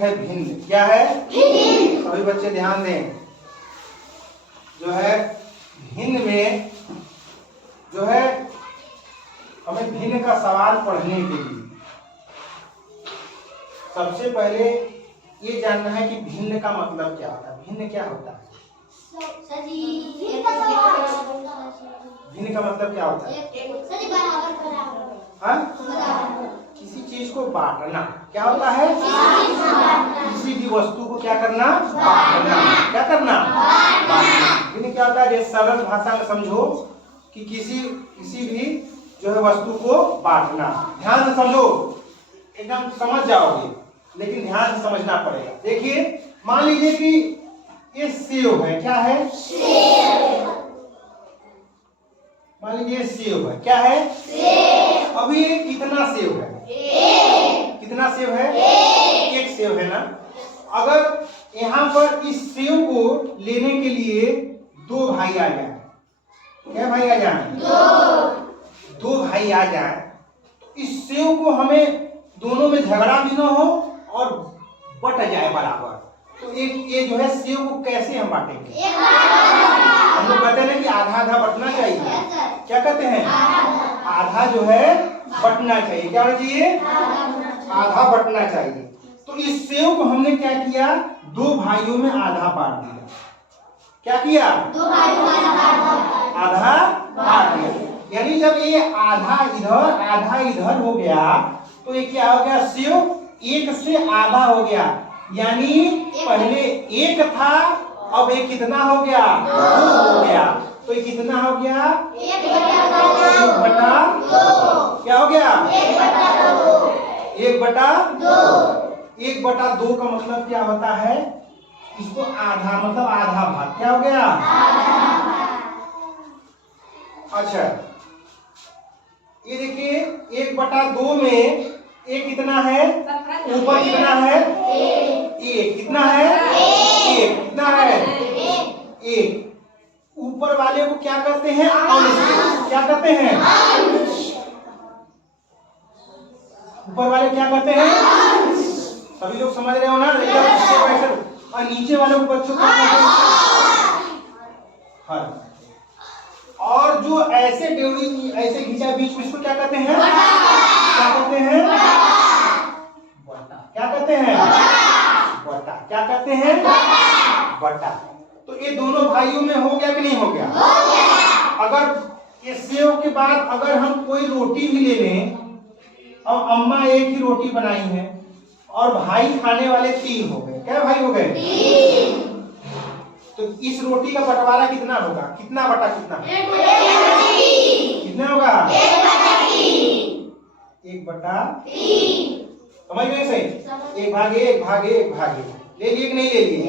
है भिन्न। क्या है? भिन्न। सभी बच्चे ध्यान दें, जो है भिन्न में जो है हमें भिन्न का सवाल पढ़ने के लिए सबसे पहले ये जानना है कि भिन्न का मतलब क्या होता है। भिन्न क्या होता है? भिन्न का मतलब क्या होता है? किसी चीज को बांटना। क्या होता है? किसी भी वस्तु को क्या करना? बांटना। क्या करना? बांटना। भिन्न क्या होता है? जैसे सरल भाषा में समझो कि किसी भी जो है वस्तु को बांटना। ध्यान से समझो, एकदम समझ जाओगे, लेकिन ध्यान से समझना पड़ेगा। देखिए, मान लीजिए कि ये सेव है। क्या है? सेव। मान लीजिए सेव है। क्या है? सेव। अभी ये कितना सेव है? एक। कितना सेव है? एक सेव है ना। अगर यहाँ पर इस सेव को लेने के लिए दो भाई आ जाए। क्या भाई आ जाए? दो भाई आ जाए, तो इस सेव को हमें दोनों में झगड़ा भी ना हो और बट जाए बराबर। तो एक ये जो है सेव को कैसे हम बांटेंगे? हम लोग कहते हैं कि आधा आधा बटना चाहिए। क्या कहते हैं? आधा जो है बटना चाहिए। क्या होना चाहिए? आधा बटना चाहिए। तो इस सेव को हमने क्या किया? दो भाइयों में आधा बांट दिया। क्या किया? दो भाइयों में आधा बांट दिया। यानी जब ये आधा इधर हो गया, तो ये क्या हो गया? सेव एक से आधा हो गया। यानी पहले एक था, अब ये कितना हो गया? दो हो गया। तो ये कितना हो गया? एक बटा दो। क्या हो गया? एक बटा दो। एक बटा दो का मतलब क्या होता है? इसको आधा मतलब आधा भाग। क्या हो गया? अच्छा, ये देखिए, एक बटा दो में एक कितना है? ऊपर कितना है? एक। कितना है? एक। कितना है? एक। ऊपर वाले को क्या कहते हैं? अंश। क्या कहते हैं? ऊपर वाले क्या कहते हैं? सभी लोग समझ रहे हो ना? और नीचे वाले को बच्चों क्या कहते हैं? हर। और जो ऐसे ड्यूरी ऐसे खींचा बीच में, इसको क्या कहते हैं? क्या कहते हैं? बटा। क्या कहते हैं? बटा। क्या कहते हैं? बटा। तो ये दोनों भाइयों में हो गया कि नहीं हो गया? अगर ये सेव के बाद अगर हम कोई रोटी भी ले लें, और अम्मा एक ही रोटी बनाई है और भाई खाने वाले 3 हो गए। क्या भाई हो गए? 3। तो इस रोटी का बंटवारा कितना होगा? कितना बटा कितना? कितना होगा? 1 बटा 3। समझ गए? सही। 1 भागे 1 भागे 1 भागे ले लिए कि नहीं ले लिए?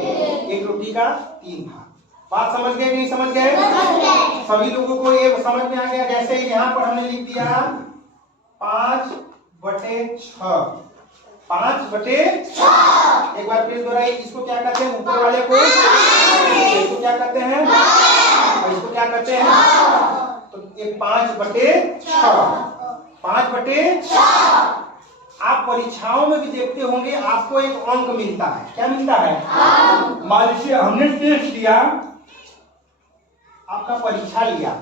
एक रोटी का 3 भाग। बात समझ गए कि नहीं समझ गए? सभी लोगों को ये समझ में आ गया? जैसे यहाँ पर हमने लिख दिया 5/6। 5/6। एक बार फिर दोहराइए। इसको क्या कहते हैं? ऊपर वाले को इसको क्या कहते हैं? और इसको क्या कहते हैं? तो ये 5/6। 5/6। आप परीक्षाओं में भी देखते होंगे, आपको एक अंक मिलता है। क्या मिलता है? मान लीजिए हमने टेस्ट लिया, आपका परीक्षा लिया,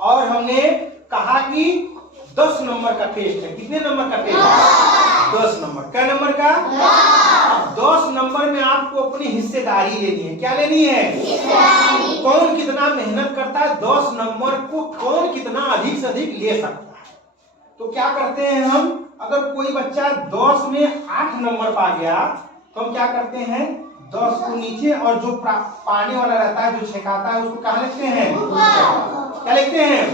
और हमने कहा कि 10 नंबर का टेस्ट है। कितने नंबर का टेस्ट है? 10 नंबर। क्या नंबर का? 10 नंबर में आपको अपनी हिस्सेदारी लेनी है। क्या लेनी है? हिस्सेदारी। कौन कितना मेहनत करता है, 10 नंबर को कौन कितना अधिक से अधिक ले सकता है। तो क्या करते हैं हम? अगर कोई बच्चा 10 में 8 नंबर पा गया, तो हम क्या करते हैं? 10 को नीचे, और जो पाने वाला रहता है, जो छेकाता है, उसको कहाँ लिखते हैं? क्या लिखते हैं?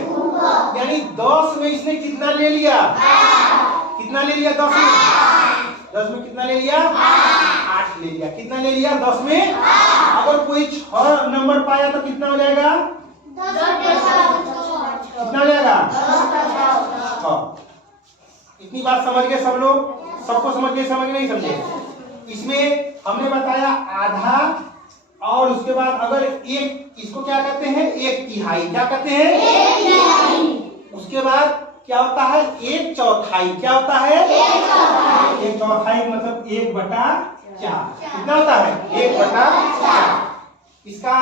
यानी 10 में इसने कितना ले लिया? कितना ले लिया? 10 में 10 में कितना ले लिया? 8 ले लिया। कितना ले लिया? 10 में। अगर कोई 6 नंबर पाया तो कितना हो जाएगा? कितना हो जाएगा? 6। इतनी बात समझ गए सब लोग? सबको समझ गए? समझ नहीं समझे? इसमें हमने बताया आधा, और उसके बाद अगर एक, इसको क्या कहते हैं? 1/3। क्या कहते हैं? 1/3। उसके बाद क्या होता है? 1/4। क्या होता है? 1/4 मतलब 1/4। कितना होता है? 1/4। इसका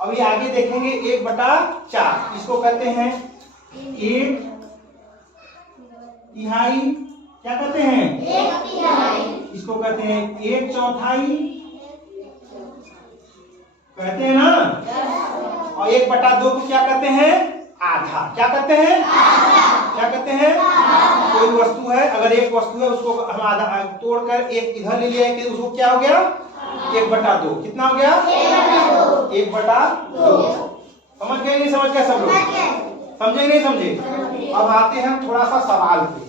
अभी आगे देखेंगे। 1/4 इसको कहते हैं 1/3। क्या कहते हैं? 1/3। इसको कहते हैं 1/4 कहते हैं ना। और 1/2 को क्या कहते हैं? आधा। क्या कहते हैं? क्या कहते हैं? कोई वस्तु है, अगर एक वस्तु है उसको हम आधा तोड़कर एक इधर ले लिया कि उसको क्या हो गया? 1/2। कितना हो गया? 1/2। समझ गए नहीं समझ गए सब लोग? समझे नहीं समझे? अब आते हैं थोड़ा सा सवाल पे।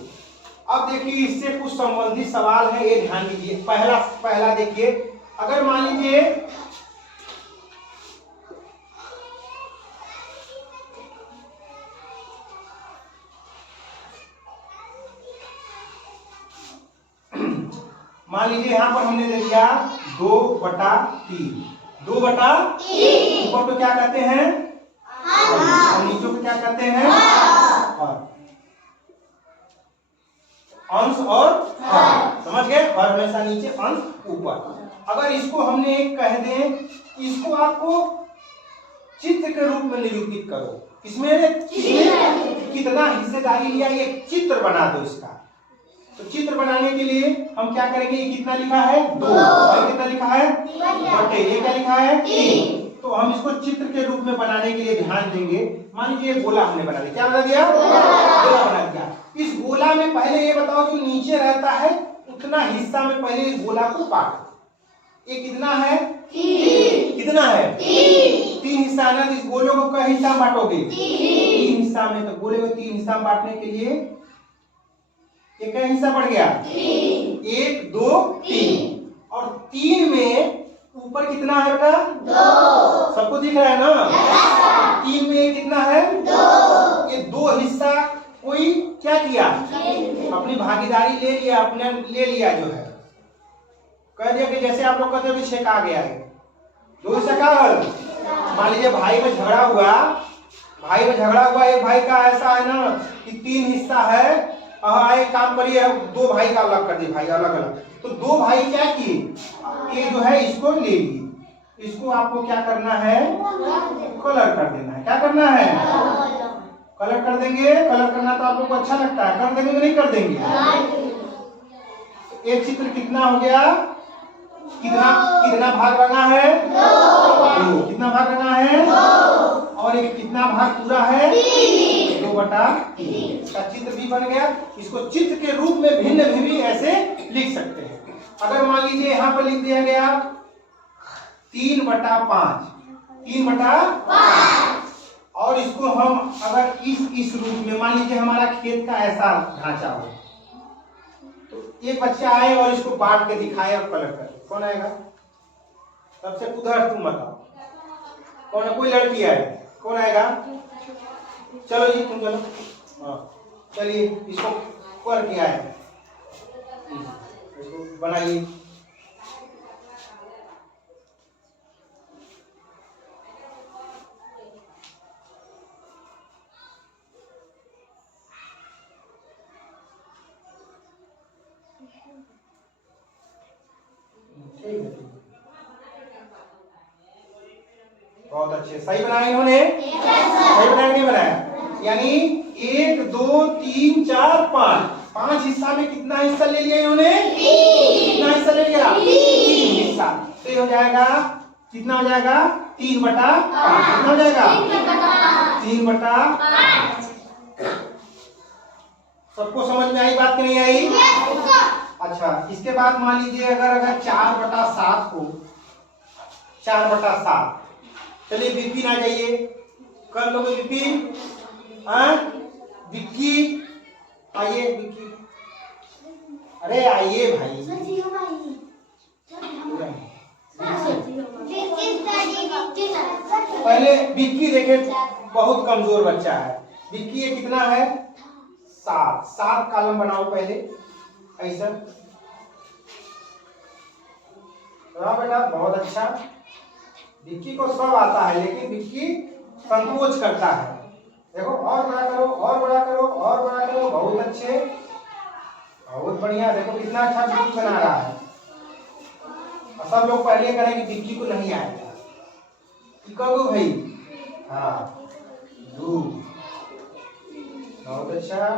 अब देखिए इससे कुछ संबंधित सवाल है, ये ध्यान दीजिए। पहला देखिए, अगर मान लीजिए यहाँ पर हमने दे दिया 2/3। 2/3 ऊपर को क्या कहते हैं? और नीचे को क्या कहते हैं? अंश और हर। समझ गए? हर हमेशा नीचे, अंश ऊपर। अगर इसको हमने एक कह दें, इसको आपको चित्र के रूप में निरूपित करो। इसमें कितना हिस्सेदारी लिया, ये चित्र बना दो इसका। तो चित्र बनाने के लिए हम क्या करेंगे? ये कितना लिखा है? 2। और कितना लिखा है? बटे। ये क्या लिखा है? 3। तो हम इसको चित्र के रूप में बनाने के लिए ध्यान देंगे। मान लीजिए गोला हमने बना दिया। क्या बना दिया? गोला बना दिया। इस गोला में पहले ये बताओ जो नीचे रहता है उतना हिस्सा में पहले इस गोला को काटो। ये कितना है? 3। कितना है? 3 हिस्सा है ना। तो इस गोले को कई हिस्सा बांटोगे? 3 हिस्सा में। तो गोले को 3 हिस्सा बांटने के लिए ये क्या हिस्सा बढ़ गया? 1 2 3। और 3 में ऊपर कितना है बेटा? 2। सबको दिख रहा है ना? 3 में कितना है? 2। ये 2 हिस्सा कोई क्या किया? अपनी भागीदारी ले लिया, अपने ले लिया जो है। कह दिया कि जैसे आप लोग कहते हो कि छेक आ गया है। 2 हिस्सा का मान लीजिए भाई में झगड़ा हुआ। एक भाई का ऐसा है ना कि 3 हिस्सा है। आए काम करिए, 2 भाई का अलग कर दिए, भाई अलग अलग। तो 2 भाई क्या किए? ये जो है इसको ले लिए। इसको आपको क्या करना है? कलर कर देना है। क्या करना है? कलर कर देंगे। कलर करना तो आप लोग को अच्छा लगता है, कर देंगे नहीं कर देंगे? एक चित्र कितना हो गया? कितना भाग बना है? 2। कितना भाग बना है? और एक कितना भाग पूरा है? 2/3 का चित्र भी बन गया। इसको चित्र के रूप में भिन्न भी ऐसे लिख सकते हैं। अगर मान लीजिए यहाँ पर लिख दिया गया 3/5। 3/5। और इसको हम अगर इस रूप में मान लीजिए हमारा खेत का ऐसा ढांचा हो, तो एक बच्चा आए और इसको बांट के दिखाए और कलर करे। कौन आएगा? सबसे उधर तुम बताओ कौन है? कोई लड़की आए, कौन आएगा? चलो जी तुम चलो। हाँ चलिए इसको कर के आए, इसको बनाइए। बहुत अच्छे, सही बनाया इन्होंने। सही बनाया नहीं बनाया? यानी 1 2 3 4 5 हिस्सा में कितना हिस्सा ले लिया इन्होंने? 3। कितना हिस्सा ले लिया? 3 हिस्सा। तो ये हो जाएगा कितना हो जाएगा? 3/5। कितना हो जाएगा? 3/5। सबको समझ में आई बात कि नहीं आई? अच्छा, इसके बाद मान लीजिए अगर 4/7 को 4/7। चलिए विपिन आ जाइए, कर लो विपिन। विक्की आइए। विक्की अरे आइए भाई। पहले विक्की देखे, बहुत कमजोर बच्चा है विक्की। ये कितना है? 7 कॉलम बनाओ पहले ऐसा। बेटा बहुत अच्छा। विक्की को सब आता है लेकिन विक्की संकोच करता है। देखो और बड़ा करो, और बड़ा करो, और बड़ा करो, बहुत अच्छे, बहुत बढ़िया। देखो कितना अच्छा बिक्की बना रहा है। और सब लोग पहले करें कि बिक्की को नहीं आएगा। कहो भाई, हाँ 2, बहुत अच्छा,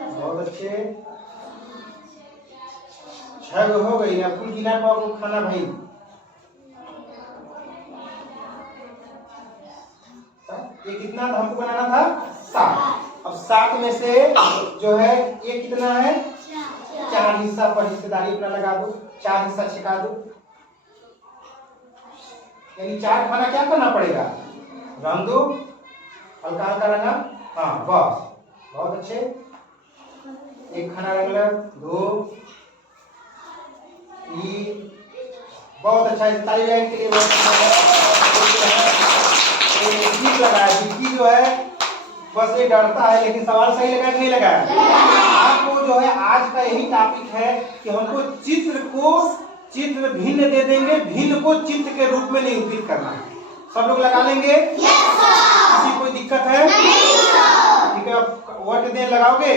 बहुत अच्छे, 6 हो गई। अब कुल गिना पाओ खाना भाई। ये कितना हमको बनाना था? 7। अब 7 में से जो है ये कितना है? 4 हिस्सा पर हिस्सेदारी अपना लगा दो, 4 हिस्सा छिका दो। यानी 4 खाना क्या करना पड़ेगा? रंग दो, हल्का हल्का रंगा। हाँ बस, बहुत अच्छे। एक खाना रंग 2, 3, बहुत अच्छा। इस ताली बहन के लिए बहुत ठीक लगा है। विक्की जो है बस ये डरता है, लेकिन सवाल सही लगा कि नहीं लगा? आपको जो है आज का यही टॉपिक है कि हमको चित्र भिन्न दे देंगे, भिन्न को चित्र के रूप में निरूपित करना है। सब लोग लगा लेंगे? किसी कोई दिक्कत है? ठीक है, वर्ड दें लगाओगे?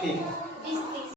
ठीक है।